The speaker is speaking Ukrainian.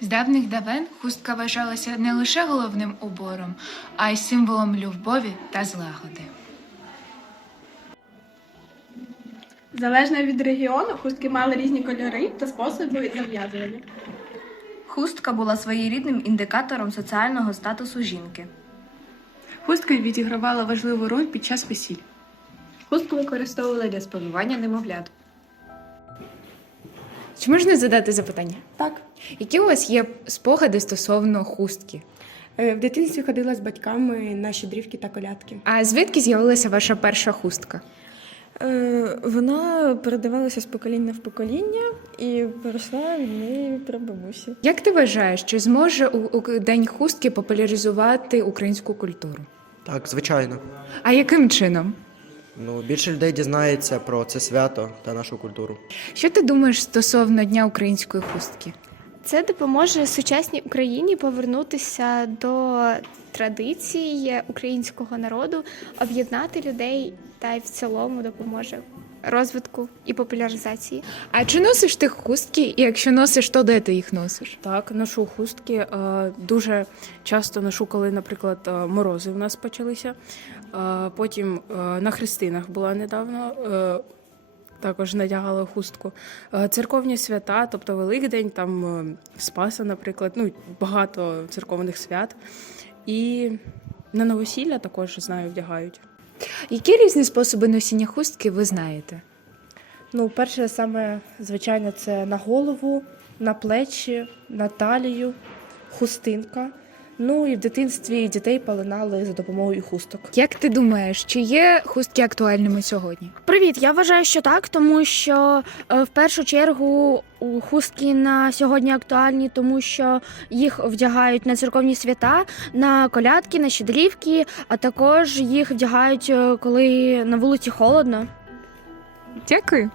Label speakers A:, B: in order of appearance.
A: З давних давен хустка вважалася не лише головним убором, а й символом любові та злагоди.
B: Залежно від регіону, хустки мали різні кольори та способи зав'язування.
C: Хустка була своєрідним індикатором соціального статусу жінки.
D: Хустка відігравала важливу роль під час весіль.
B: Хустку використовували для спонування немовлят.
E: Чи можна задати запитання?
F: Так.
E: Які у вас є спогади стосовно хустки?
F: Е, В дитинстві ходила з батьками на щедрівки та колядки.
E: А звідки з'явилася ваша перша хустка?
G: Е, Вона передавалася з покоління в покоління і перейшла від неї прабабусі.
E: Як ти вважаєш, чи зможе у, у День хустки популяризувати українську культуру?
H: Так, звичайно.
E: А яким чином?
H: Ну, більше людей дізнається про це свято та нашу культуру.
E: Що ти думаєш стосовно Дня української хустки?
I: Це допоможе сучасній Україні повернутися до традицій українського народу, об'єднати людей та й в цілому допоможе розвитку і популяризації.
E: А чи носиш ти хустки? І якщо носиш, то де ти їх носиш?
D: Так, ношу хустки. е, Дуже часто ношу, коли, наприклад, е, морози в нас почалися. Е, Потім на хрестинах була недавно. Також надягала хустку. Церковні свята, тобто Великдень, там Спаса, наприклад, ну багато церковних свят. І на новосілля також знаю, вдягають.
E: Які різні способи носіння хустки ви знаєте?
F: Ну, перше, саме звичайно, це на голову, на плечі, на талію, хустинка. Ну і в дитинстві дітей пеленали за допомогою хусток.
E: Як ти думаєш, чи є хустки актуальними сьогодні?
J: Привіт, я вважаю, що так, тому що е, в першу чергу хустки на сьогодні актуальні, тому що їх вдягають на церковні свята, на колядки, на щедрівки, а також їх вдягають, е, коли на вулиці холодно.
E: Дякую.